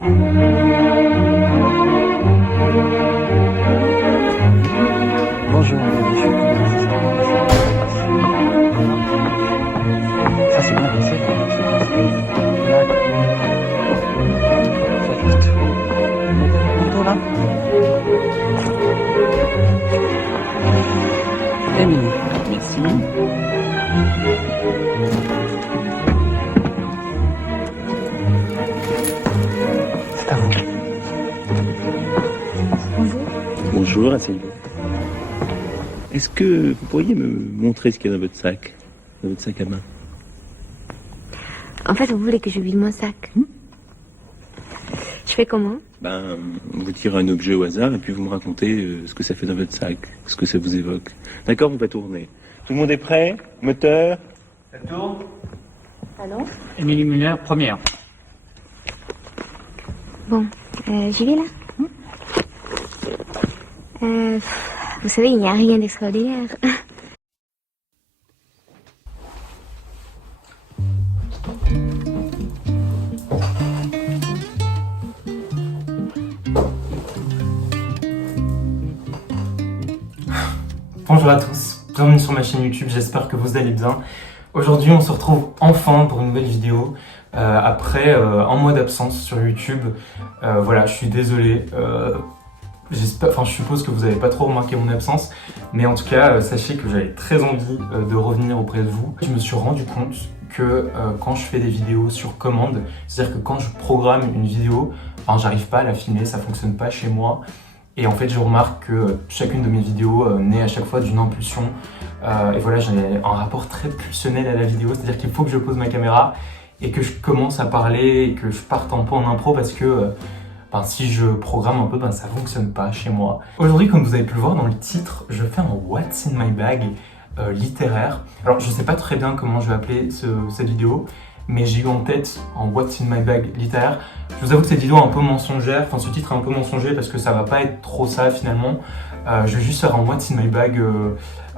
Bonjour, ça c'est bien passé. Bonjour là. Émilie. Merci. C'est à vous. Bonjour. Bonjour, asseyez-vous. Est-ce que vous pourriez me montrer ce qu'il y a dans votre sac à main? En fait, vous voulez que je vide mon sac? Je fais comment? Vous tirez un objet au hasard et puis vous me racontez ce que ça fait dans votre sac, ce que ça vous évoque. D'accord, on va tourner. Tout le monde est prêt? Moteur? Ça tourne. Allô? Émilie Muller, première. Bon, j'y vais là. Vous savez, il n'y a rien d'extraordinaire. Bonjour à tous, bienvenue sur ma chaîne YouTube, j'espère que vous allez bien. Aujourd'hui on se retrouve enfin pour une nouvelle vidéo après un mois d'absence sur YouTube. Voilà, je suis désolé, je suppose que vous n'avez pas trop remarqué mon absence, mais en tout cas sachez que j'avais très envie de revenir auprès de vous. Je me suis rendu compte que quand je fais des vidéos sur commande, c'est-à-dire que quand je programme une vidéo, j'arrive pas à la filmer, ça fonctionne pas chez moi. Et en fait, je remarque que chacune de mes vidéos naît à chaque fois d'une impulsion. Et voilà, j'ai un rapport très pulsionnel à la vidéo, c'est-à-dire qu'il faut que je pose ma caméra et que je commence à parler et que je parte un peu en impro parce que si je programme un peu, ça fonctionne pas chez moi. Aujourd'hui, comme vous avez pu le voir dans le titre, je fais un What's in my bag littéraire. Alors, je sais pas très bien comment je vais appeler cette vidéo, mais j'ai eu en tête en What's in my bag littéraire. Je vous avoue que cette vidéo est un peu mensongère, ce titre est un peu mensonger parce que ça va pas être trop ça finalement. Je vais juste faire un What's in my bag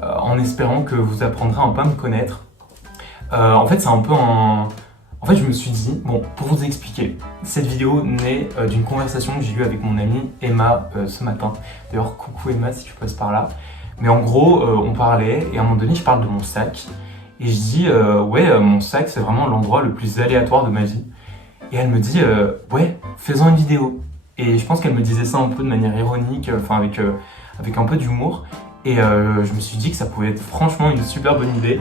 en espérant que vous apprendrez un peu à me connaître. En fait, c'est un peu un... En fait, je me suis dit, bon, pour vous expliquer, cette vidéo naît d'une conversation que j'ai eue avec mon amie Emma ce matin. D'ailleurs, coucou Emma si tu passes par là. Mais en gros, on parlait et à un moment donné, je parle de mon sac. Et je dis, ouais, mon sac, c'est vraiment l'endroit le plus aléatoire de ma vie. Et elle me dit, ouais, faisons une vidéo. Et je pense qu'elle me disait ça un peu de manière ironique, avec un peu d'humour. Et je me suis dit que ça pouvait être franchement une super bonne idée.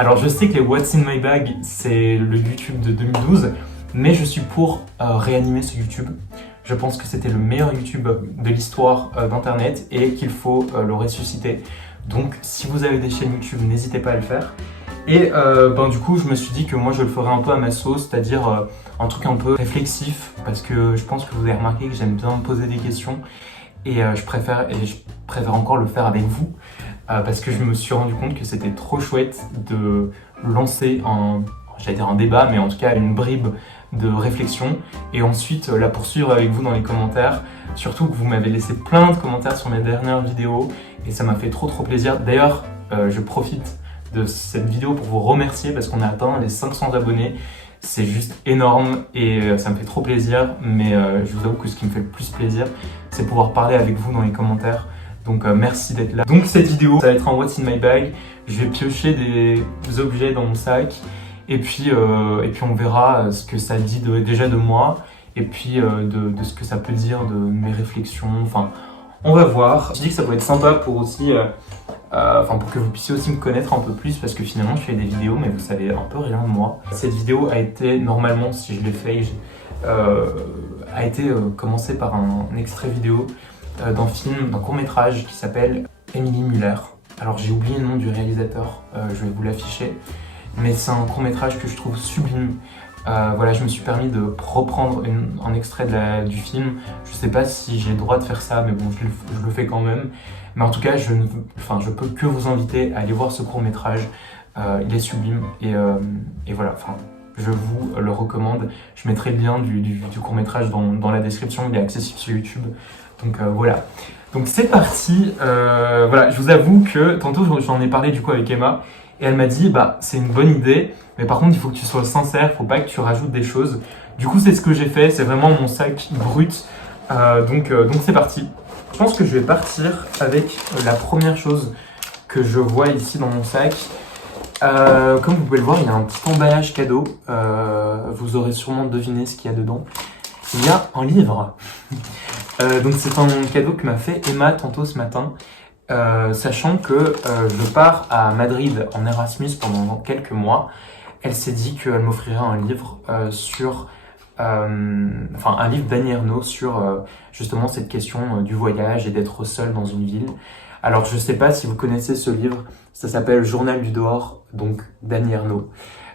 Alors je sais que les What's in my bag, c'est le YouTube de 2012, mais je suis pour réanimer ce YouTube. Je pense que c'était le meilleur YouTube de l'histoire d'Internet et qu'il faut le ressusciter. Donc si vous avez des chaînes YouTube, n'hésitez pas à le faire. Et du coup, je me suis dit que moi je le ferais un peu à ma sauce, c'est-à-dire un truc un peu réflexif, parce que je pense que vous avez remarqué que j'aime bien me poser des questions et je préfère encore le faire avec vous, parce que je me suis rendu compte que c'était trop chouette de lancer j'allais dire un débat, mais en tout cas une bribe de réflexion et ensuite la poursuivre avec vous dans les commentaires. Surtout que vous m'avez laissé plein de commentaires sur mes dernières vidéos et ça m'a fait trop plaisir. D'ailleurs, je profite de cette vidéo pour vous remercier parce qu'on a atteint les 500 abonnés. C'est juste énorme et ça me fait trop plaisir, mais je vous avoue que ce qui me fait le plus plaisir, c'est pouvoir parler avec vous dans les commentaires. Donc merci d'être là. Donc cette vidéo, ça va être un What's in my bag. Je vais piocher des objets dans mon sac et puis on verra ce que ça dit déjà de moi et puis de ce que ça peut dire de mes réflexions. Enfin, on va voir. Je dis que ça peut être sympa pour aussi... pour que vous puissiez aussi me connaître un peu plus parce que finalement je fais des vidéos mais vous savez un peu rien de moi. Cette vidéo a été normalement, si je l'ai fait, a été commencée par un extrait vidéo d'un court-métrage qui s'appelle Émilie Muller. Alors j'ai oublié le nom du réalisateur, je vais vous l'afficher, mais c'est un court-métrage que je trouve sublime. Voilà, je me suis permis de reprendre un extrait du film. Je sais pas si j'ai le droit de faire ça, mais bon, je le fais quand même. Mais en tout cas, je peux que vous inviter à aller voir ce court-métrage. Il est sublime et voilà, je vous le recommande. Je mettrai le lien du court-métrage dans la description, il est accessible sur YouTube. Donc voilà. Donc c'est parti. Voilà, je vous avoue que tantôt j'en ai parlé du coup avec Emma et elle m'a dit c'est une bonne idée, mais par contre il faut que tu sois sincère, faut pas que tu rajoutes des choses. Du coup, c'est ce que j'ai fait, c'est vraiment mon sac brut. Donc c'est parti. Je pense que je vais partir avec la première chose que je vois ici dans mon sac. Comme vous pouvez le voir, il y a un petit emballage cadeau. Vous aurez sûrement deviné ce qu'il y a dedans. Il y a un livre. Donc c'est un cadeau que m'a fait Emma tantôt ce matin. Sachant que je pars à Madrid en Erasmus pendant quelques mois. Elle s'est dit qu'elle m'offrirait un livre un livre d'Annie Ernaux sur justement cette question du voyage et d'être seul dans une ville. Alors je sais pas si vous connaissez ce livre, ça s'appelle Journal du dehors, donc d'Annie Ernaux.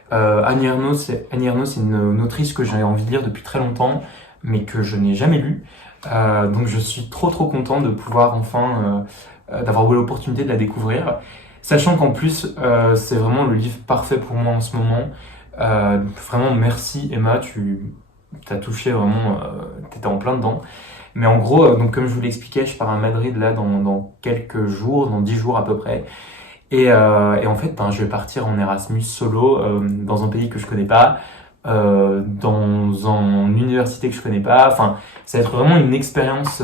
Annie Ernaux, c'est une autrice que j'ai envie de lire depuis très longtemps, mais que je n'ai jamais lu. Donc je suis trop content de pouvoir enfin d'avoir eu l'opportunité de la découvrir. Sachant qu'en plus, c'est vraiment le livre parfait pour moi en ce moment. Vraiment, merci Emma, tu t'as touché vraiment, t'étais en plein dedans. Mais en gros, donc comme je vous l'expliquais, je pars à Madrid là dans quelques jours, dans 10 jours à peu près. Et en fait, je vais partir en Erasmus solo dans un pays que je connais pas, dans une université que je connais pas. Enfin, ça va être vraiment une expérience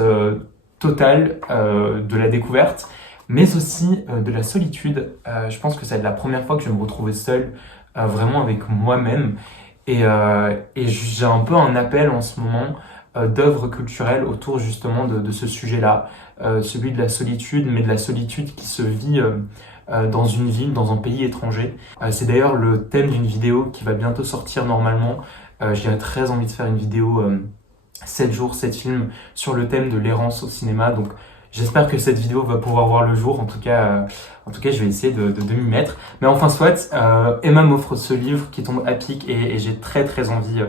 totale de la découverte, mais aussi de la solitude. Je pense que c'est la première fois que je vais me retrouver seul, vraiment avec moi-même. Et j'ai un peu un appel en ce moment d'œuvres culturelles autour justement de ce sujet-là, celui de la solitude, mais de la solitude qui se vit dans une ville, dans un pays étranger. C'est d'ailleurs le thème d'une vidéo qui va bientôt sortir normalement. J'ai très envie de faire une vidéo 7 jours, 7 films sur le thème de l'errance au cinéma. Donc j'espère que cette vidéo va pouvoir voir le jour. En tout cas, je vais essayer de m'y mettre. Mais enfin soit, Emma m'offre ce livre qui tombe à pic et j'ai très envie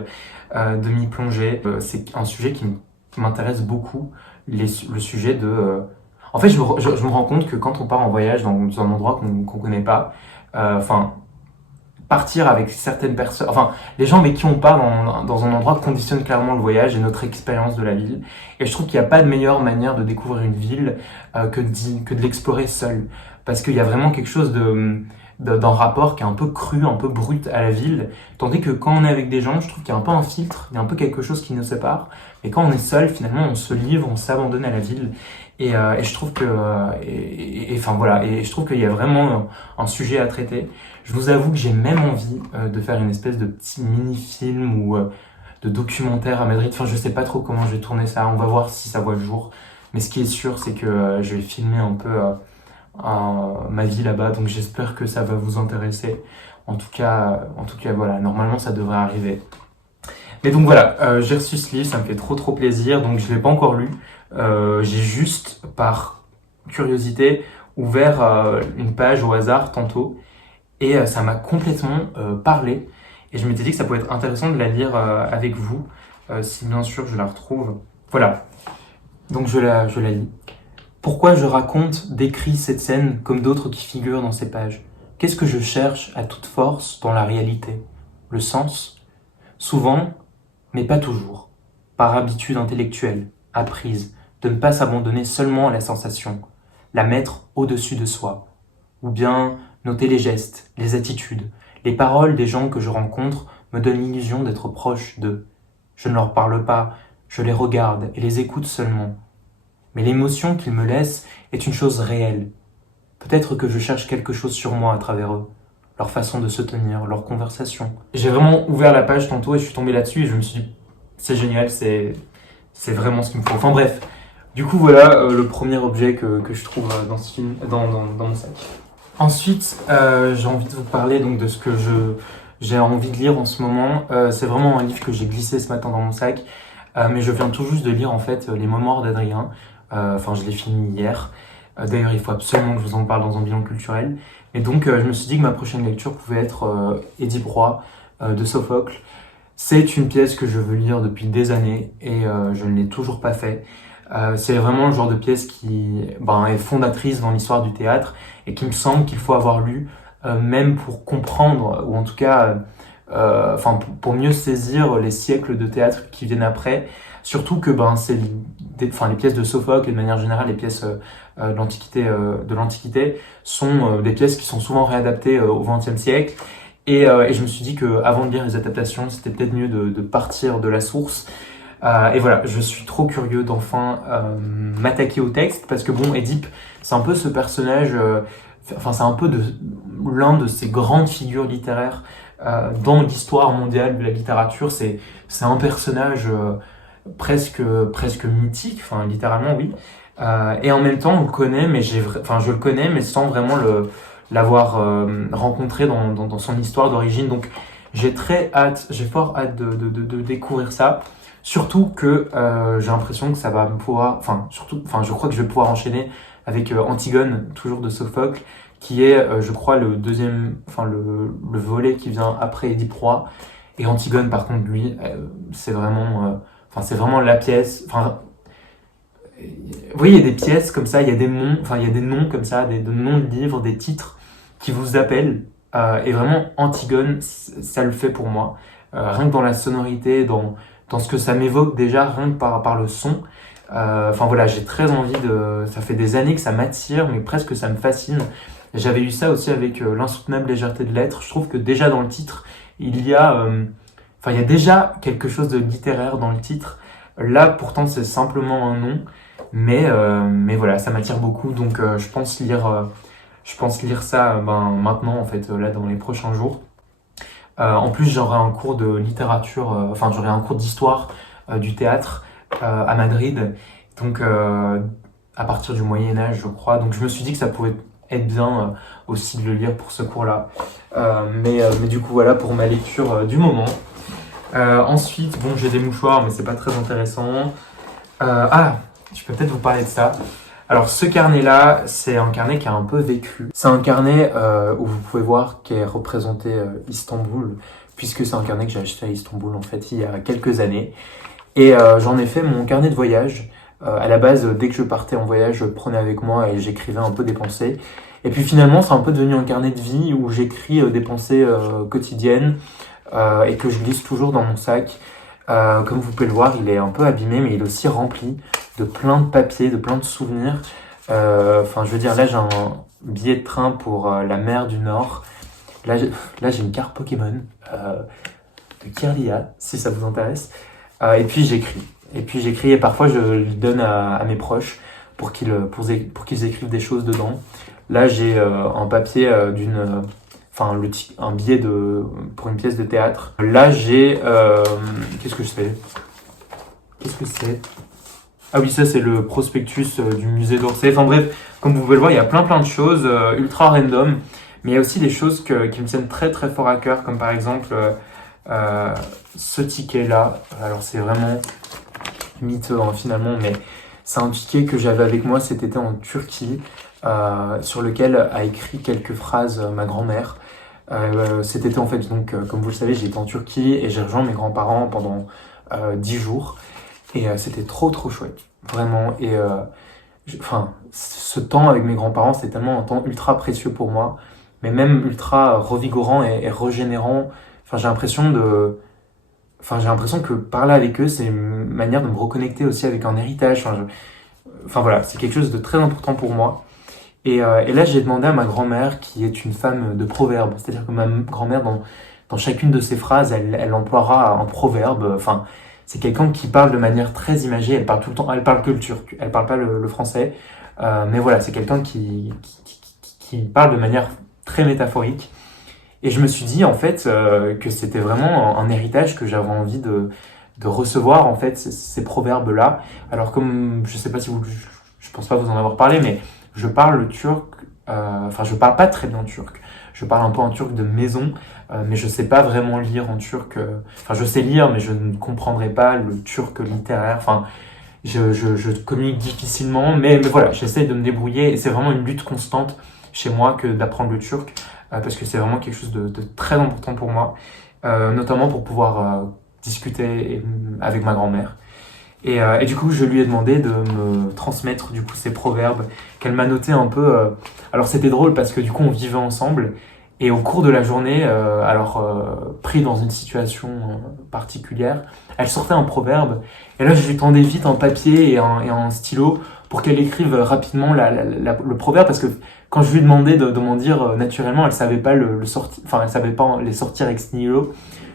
de m'y plonger. C'est un sujet qui m'intéresse beaucoup, le sujet de... En fait, je me rends compte que quand on part en voyage dans un endroit qu'on connaît pas, partir avec certaines personnes, les gens avec qui on part dans un endroit conditionnent clairement le voyage et notre expérience de la ville. Et je trouve qu'il n'y a pas de meilleure manière de découvrir une ville que de l'explorer seul. Parce qu'il y a vraiment quelque chose d'un rapport qui est un peu cru, un peu brut à la ville. Tandis que quand on est avec des gens, je trouve qu'il y a un peu un filtre, il y a un peu quelque chose qui nous sépare. Et quand on est seul, finalement, on se livre, on s'abandonne à la ville. Et je trouve que, et je trouve qu'il y a vraiment un sujet à traiter. Je vous avoue que j'ai même envie de faire une espèce de petit mini-film ou de documentaire à Madrid. Enfin, je sais pas trop comment je vais tourner ça. On va voir si ça voit le jour. Mais ce qui est sûr, c'est que je vais filmer un peu ma vie là-bas. Donc j'espère que ça va vous intéresser. En tout cas, voilà. Normalement, ça devrait arriver. Mais donc voilà, j'ai reçu ce livre. Ça me fait trop plaisir. Donc je l'ai pas encore lu. J'ai juste, par curiosité, ouvert une page au hasard tantôt. Et ça m'a complètement parlé. Et je m'étais dit que ça pouvait être intéressant de la lire avec vous, si bien sûr je la retrouve. Voilà. Donc je la lis. Pourquoi je raconte, décris cette scène comme d'autres qui figurent dans ces pages? Qu'est-ce que je cherche à toute force dans la réalité? Le sens? Souvent, mais pas toujours. Par habitude intellectuelle, apprise, de ne pas s'abandonner seulement à la sensation, la mettre au-dessus de soi. Ou bien noter les gestes, les attitudes, les paroles des gens que je rencontre me donnent l'illusion d'être proche d'eux. Je ne leur parle pas, je les regarde et les écoute seulement. Mais l'émotion qu'ils me laissent est une chose réelle. Peut-être que je cherche quelque chose sur moi à travers eux, leur façon de se tenir, leur conversation. J'ai vraiment ouvert la page tantôt et je suis tombé là-dessus et je me suis dit, c'est génial, c'est vraiment ce qu'il me faut. Enfin bref, du coup voilà le premier objet que je trouve dans ce film, dans mon sac. Ensuite, j'ai envie de vous parler donc de ce que j'ai envie de lire en ce moment. C'est vraiment un livre que j'ai glissé ce matin dans mon sac, mais je viens tout juste de lire en fait Les Mémoires d'Adrien. Je l'ai fini hier. D'ailleurs, il faut absolument que je vous en parle dans un bilan culturel. Et donc, je me suis dit que ma prochaine lecture pouvait être Édipe Roi de Sophocle. C'est une pièce que je veux lire depuis des années et je ne l'ai toujours pas fait. C'est vraiment le genre de pièce qui est fondatrice dans l'histoire du théâtre et qui me semble qu'il faut avoir lu, même pour comprendre, ou en tout cas pour mieux saisir les siècles de théâtre qui viennent après. Surtout que les pièces de Sophocle et de manière générale les pièces de l'Antiquité sont des pièces qui sont souvent réadaptées au XXe siècle Et je me suis dit qu'avant de lire les adaptations, c'était peut-être mieux de partir de la source. Et voilà, je suis trop curieux d'enfin m'attaquer au texte, parce que bon, Édipe, c'est un peu ce personnage, enfin c'est un peu l'un de ces grandes figures littéraires dans l'histoire mondiale de la littérature. C'est un personnage presque mythique, enfin littéralement oui. Et en même temps, on le connaît, mais je le connais, mais sans vraiment l'avoir rencontré dans son histoire d'origine. Donc j'ai fort hâte de découvrir ça. Surtout que j'ai l'impression que ça va me pouvoir, je crois que je vais pouvoir enchaîner avec Antigone, toujours de Sophocle, qui est, je crois, le deuxième, le volet qui vient après Édipe Roi. Et Antigone, par contre, lui, c'est vraiment la pièce. Vous voyez, il y a des pièces comme ça, il y a des noms comme ça, des noms de livres, des titres qui vous appellent. Et vraiment, Antigone, ça le fait pour moi. Rien que dans la sonorité, dans ce que ça m'évoque déjà, rien que par le son. Voilà, j'ai très envie ça fait des années que ça m'attire, mais presque ça me fascine. J'avais eu ça aussi avec l'insoutenable légèreté de l'être. Je trouve que déjà dans le titre, il y a déjà quelque chose de littéraire dans le titre. Là, pourtant, c'est simplement un nom, mais voilà, ça m'attire beaucoup. Donc, je pense lire ça maintenant, en fait, là, dans les prochains jours. En plus, j'aurai un cours de littérature, j'aurai un cours d'histoire du théâtre à Madrid, donc à partir du Moyen-Âge, je crois. Donc, je me suis dit que ça pouvait être bien aussi de le lire pour ce cours-là. Mais du coup, voilà pour ma lecture du moment. Ensuite, bon, j'ai des mouchoirs, mais c'est pas très intéressant. Je peux peut-être vous parler de ça. Alors, ce carnet-là, c'est un carnet qui a un peu vécu. C'est un carnet où vous pouvez voir qu'est représenté Istanbul, puisque c'est un carnet que j'ai acheté à Istanbul, en fait, il y a quelques années. Et j'en ai fait mon carnet de voyage. À la base, dès que je partais en voyage, je le prenais avec moi et j'écrivais un peu des pensées. Et puis finalement, c'est un peu devenu un carnet de vie où j'écris des pensées quotidiennes et que je glisse toujours dans mon sac. Comme vous pouvez le voir, il est un peu abîmé, mais il est aussi rempli de plein de papiers, de plein de souvenirs. Je veux dire, là, j'ai un billet de train pour la mer du Nord. Là, j'ai une carte Pokémon de Kirlia, si ça vous intéresse. Et puis, j'écris. Et parfois, je le donne à mes proches pour qu'ils écrivent des choses dedans. Là, j'ai un papier un billet pour une pièce de théâtre. Là, j'ai... Qu'est-ce que c'est? Ah oui, ça, c'est le prospectus du musée d'Orsay. Enfin bref, comme vous pouvez le voir, il y a plein de choses ultra random. Mais il y a aussi des choses qui me tiennent très très fort à cœur, comme par exemple ce ticket-là. Alors, c'est vraiment miteux finalement, mais c'est un ticket que j'avais avec moi cet été en Turquie, sur lequel a écrit quelques phrases ma grand-mère. Cet été en fait, donc comme vous le savez, j'ai été en Turquie et j'ai rejoint mes grands-parents pendant 10 jours et c'était trop chouette, vraiment. Et ce temps avec mes grands-parents, c'est tellement un temps ultra précieux pour moi, mais même ultra revigorant et régénérant. J'ai l'impression que parler avec eux, c'est une manière de me reconnecter aussi avec un héritage. Voilà, c'est quelque chose de très important pour moi. Et là, j'ai demandé à ma grand-mère, qui est une femme de proverbe. C'est-à-dire que ma grand-mère, dans chacune de ses phrases, elle emploiera un proverbe. C'est quelqu'un qui parle de manière très imagée. Elle parle tout le temps, elle parle que le turc. Elle parle pas le français. Mais voilà, c'est quelqu'un qui parle de manière très métaphorique. Et je me suis dit, en fait, que c'était vraiment un héritage que j'avais envie de recevoir, en fait, ces proverbes-là. Alors, comme, je sais pas si je pense pas vous en avoir parlé, mais je parle le turc, je parle pas très bien turc. Je parle un peu en turc de maison, mais je sais pas vraiment lire en turc. Je sais lire, mais je ne comprendrai pas le turc littéraire. Je communique difficilement, mais voilà, j'essaie de me débrouiller. Et c'est vraiment une lutte constante chez moi que d'apprendre le turc, parce que c'est vraiment quelque chose de très important pour moi, notamment pour pouvoir discuter avec ma grand-mère. Et du coup, je lui ai demandé de me transmettre du coup ces proverbes qu'elle m'a noté un peu. Alors c'était drôle parce que du coup, on vivait ensemble et au cours de la journée, pris dans une situation particulière, elle sortait un proverbe. Et là, je lui tendais vite un papier et un stylo pour qu'elle écrive rapidement le proverbe, parce que quand je lui demandais de m'en dire naturellement, elle savait pas le sortir, enfin elle savait pas les sortir ex nihilo.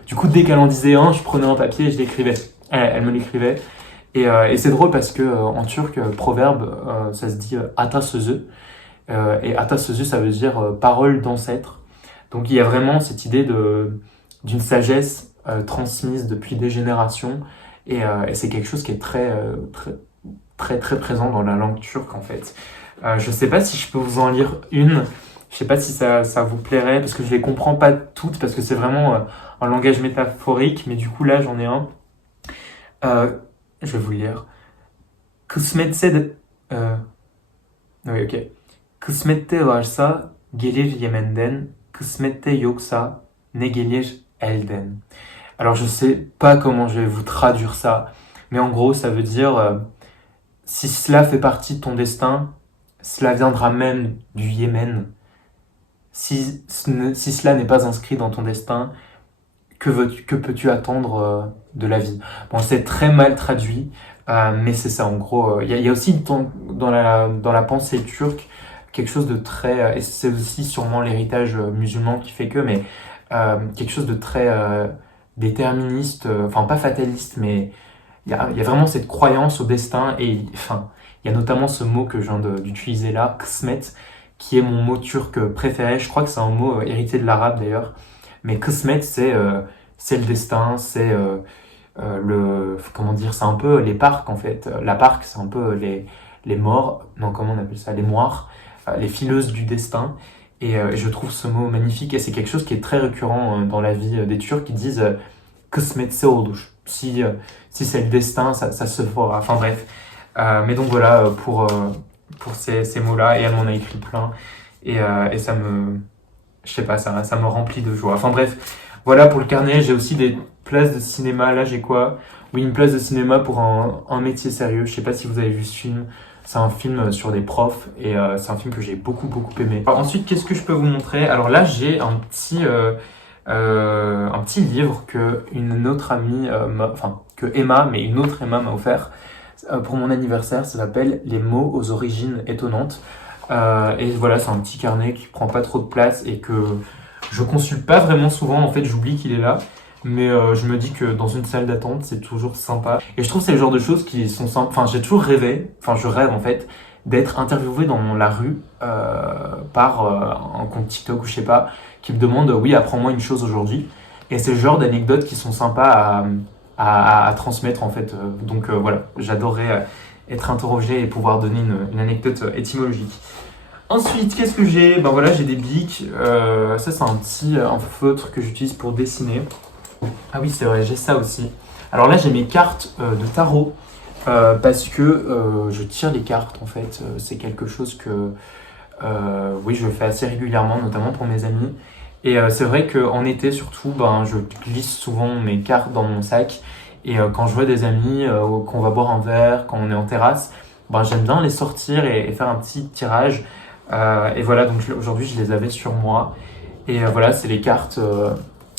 Du coup, dès qu'elle en disait un, je prenais un papier et je l'écrivais. Elle me l'écrivait. Et c'est drôle parce que en turc, proverbe, ça se dit atasözü. Et atasözü, ça veut dire parole d'ancêtre. Donc il y a vraiment cette idée d'une sagesse transmise depuis des générations. Et c'est quelque chose qui est très présent dans la langue turque en fait. Je sais pas si je peux vous en lire une. Je sais pas si ça vous plairait parce que je les comprends pas toutes parce que c'est vraiment un langage métaphorique. Mais du coup là j'en ai un. Je vais vous le lire. Kısmetse oui, ok. Kısmette varsa gelir Yemenden, kısmette yoksa ne gelir elden. Alors je sais pas comment je vais vous traduire ça, mais en gros ça veut dire si cela fait partie de ton destin, cela viendra même du Yémen. Si cela n'est pas inscrit dans ton destin, que peux-tu attendre de la vie? Bon, c'est très mal traduit, mais c'est ça en gros. Il y a aussi dans la pensée turque quelque chose de très, et c'est aussi sûrement l'héritage musulman qui fait que, mais quelque chose de très déterministe, enfin pas fataliste, mais il y a vraiment cette croyance au destin, et enfin il y a notamment ce mot que je viens d'utiliser là, kısmet, qui est mon mot turc préféré. Je crois que c'est un mot hérité de l'arabe d'ailleurs, mais kısmet c'est le destin, c'est comment dire, c'est un peu les parcs en fait. La parque c'est un peu les morts, non comment on appelle ça, les moires, les fileuses du destin. Et je trouve ce mot magnifique, et c'est quelque chose qui est très récurrent dans la vie des Turcs, qui disent kısmetse olur. Si c'est le destin, ça se fera. Enfin bref. Mais donc voilà pour ces mots-là, et elle m'en a écrit plein. Et ça me, je sais pas, ça me remplit de joie. Enfin bref, voilà pour le carnet. J'ai aussi des places de cinéma. Là j'ai quoi? Oui, une place de cinéma pour un métier sérieux. Je sais pas si vous avez vu ce film. C'est un film sur des profs, et c'est un film que j'ai beaucoup aimé. Alors, ensuite, qu'est-ce que je peux vous montrer? Alors là, j'ai un petit livre que une autre amie, que Emma, mais une autre Emma m'a offert pour mon anniversaire. Ça s'appelle Les mots aux origines étonnantes. Et voilà, c'est un petit carnet qui prend pas trop de place et que je consulte pas vraiment souvent. En fait, j'oublie qu'il est là. Mais je me dis que dans une salle d'attente, c'est toujours sympa. Et je trouve que c'est le genre de choses qui sont sympas. Enfin, j'ai toujours rêvé, enfin je rêve en fait, d'être interviewé dans la rue par un compte TikTok ou je sais pas, qui me demande « Oui, apprends-moi une chose aujourd'hui ». Et c'est le genre d'anecdotes qui sont sympas à transmettre en fait. Donc voilà, j'adorerais être interrogé et pouvoir donner une anecdote étymologique. Ensuite, qu'est-ce que j'ai? Ben voilà, j'ai des bics. Ça, c'est un feutre que j'utilise pour dessiner. Ah oui, c'est vrai, j'ai ça aussi. Alors là, j'ai mes cartes de tarot parce que je tire les cartes en fait. C'est quelque chose que oui, je fais assez régulièrement, notamment pour mes amis. Et c'est vrai qu'en été surtout, je glisse souvent mes cartes dans mon sac. Et quand je vois des amis, qu'on va boire un verre, quand on est en terrasse, j'aime bien les sortir et faire un petit tirage. Et voilà, donc aujourd'hui, je les avais sur moi. Et voilà, c'est les cartes...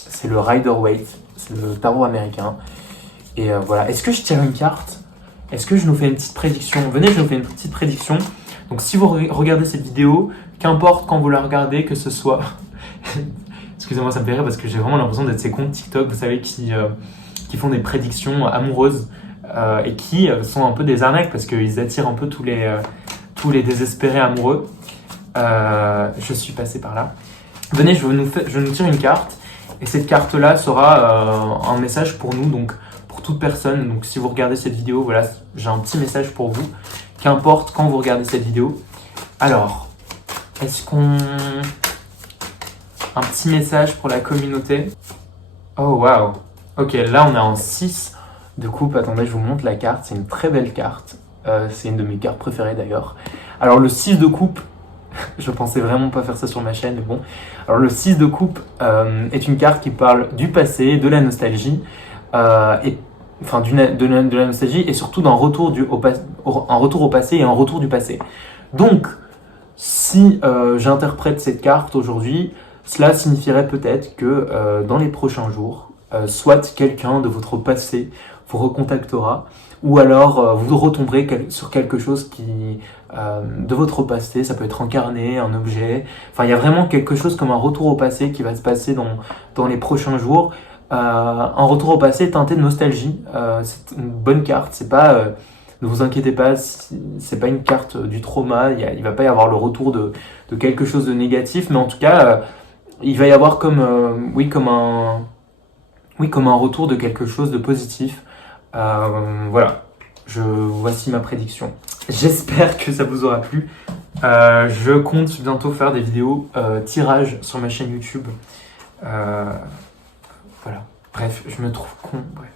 c'est le Rider-Waite, c'est le tarot américain. Et voilà, est-ce que je tire une carte? Est-ce que je nous fais une petite prédiction? Venez, je nous fais une petite prédiction. Donc si vous regardez cette vidéo, qu'importe quand vous la regardez, que ce soit... Excusez-moi, ça me fait rire parce que j'ai vraiment l'impression d'être ces comptes TikTok, vous savez, qui font des prédictions amoureuses et qui sont un peu des arnaques parce qu'ils attirent un peu tous les désespérés amoureux. Je suis passé par là. Venez, je nous tire une carte. Et cette carte-là sera un message pour nous, donc pour toute personne. Donc si vous regardez cette vidéo, voilà, j'ai un petit message pour vous. Qu'importe quand vous regardez cette vidéo. Alors, est-ce qu'on... Un petit message pour la communauté. Oh, waouh. Ok, là on est en 6 de coupe. Attendez, je vous montre la carte. C'est une très belle carte. C'est une de mes cartes préférées d'ailleurs. Alors le 6 de coupe... Je pensais vraiment pas faire ça sur ma chaîne, mais bon. Alors le 6 de coupe est une carte qui parle du passé, de la nostalgie, de la nostalgie et surtout d'un retour un retour au passé et un retour du passé. Donc, si j'interprète cette carte aujourd'hui, cela signifierait peut-être que dans les prochains jours, soit quelqu'un de votre passé vous recontactera, ou alors vous retomberez sur quelque chose qui de votre passé, ça peut être incarné, un objet, enfin il y a vraiment quelque chose comme un retour au passé qui va se passer dans les prochains jours. Un retour au passé teinté de nostalgie, c'est une bonne carte, c'est pas... ne vous inquiétez pas, c'est pas une carte du trauma, il va pas y avoir le retour de quelque chose de négatif, mais en tout cas, il va y avoir comme un retour de quelque chose de positif. Voilà, voici ma prédiction. J'espère que ça vous aura plu. Je compte bientôt faire des vidéos tirage sur ma chaîne YouTube. Voilà, bref, je me trouve con, bref.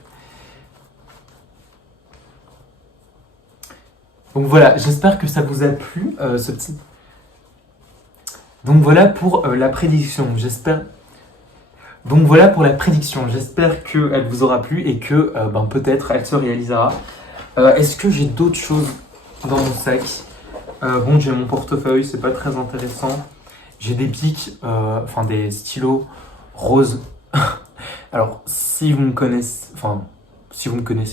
Donc voilà, j'espère que ça vous a plu, ce petit... Donc voilà pour la prédiction, j'espère... Donc voilà pour la prédiction, j'espère qu'elle vous aura plu et que peut-être elle se réalisera. Est-ce que j'ai d'autres choses dans mon sac? Bon, j'ai mon portefeuille, c'est pas très intéressant. J'ai des bics, enfin des stylos roses. Alors, si vous me connaissez,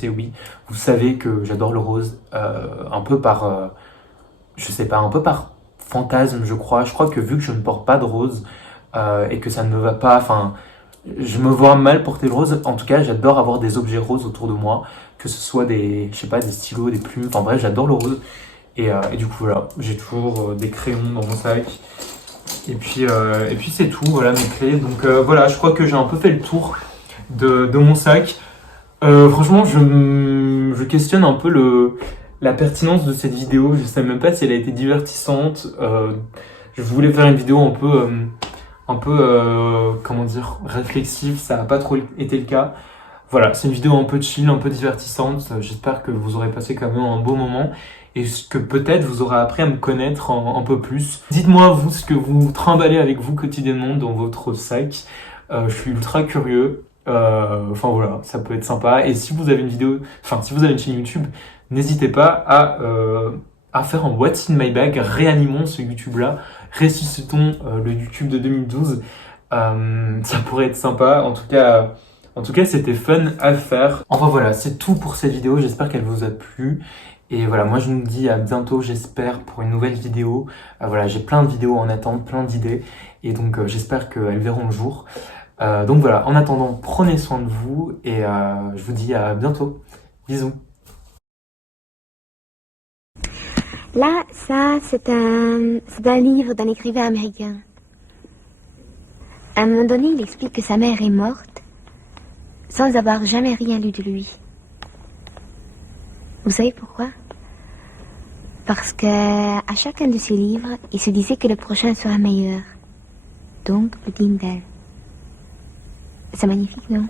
oui, vous savez que j'adore le rose, un peu par, je sais pas, un peu par fantasme, je crois. Je crois que vu que je ne porte pas de rose et que ça ne me va pas, enfin, je me vois mal porter le rose. En tout cas, j'adore avoir des objets roses autour de moi, que ce soit des, je sais pas, des stylos, des plumes. Enfin bref, j'adore le rose. Et du coup, voilà, j'ai toujours des crayons dans mon sac. Et puis c'est tout, voilà mes clés. Donc voilà, je crois que j'ai un peu fait le tour de mon sac. Franchement, je questionne un peu la pertinence de cette vidéo. Je sais même pas si elle a été divertissante. Je voulais faire une vidéo un peu comment dire, réflexive. Ça n'a pas trop été le cas. Voilà, c'est une vidéo un peu chill, un peu divertissante. J'espère que vous aurez passé quand même un beau moment. Et que peut-être vous aurez appris à me connaître un peu plus. Dites-moi vous ce que vous trimballez avec vous quotidiennement dans votre sac. Je suis ultra curieux. Enfin voilà, ça peut être sympa. Et si vous avez une vidéo, enfin si vous avez une chaîne YouTube, n'hésitez pas à faire un What's in my bag. Réanimons ce YouTube là, ressuscitons le YouTube de 2012. Ça pourrait être sympa. En tout cas, c'était fun à faire. Enfin voilà, c'est tout pour cette vidéo. J'espère qu'elle vous a plu. Et voilà, moi je vous dis à bientôt, j'espère, pour une nouvelle vidéo. Voilà, j'ai plein de vidéos en attente, plein d'idées. Et donc j'espère qu'elles verront le jour. Donc voilà, en attendant, prenez soin de vous. Et je vous dis à bientôt. Bisous. Là, ça, c'est un livre d'un écrivain américain. À un moment donné, il explique que sa mère est morte sans avoir jamais rien lu de lui. Vous savez pourquoi? Parce que à chacun de ses livres, il se disait que le prochain sera meilleur. Donc, le digne d'elle. C'est magnifique, non?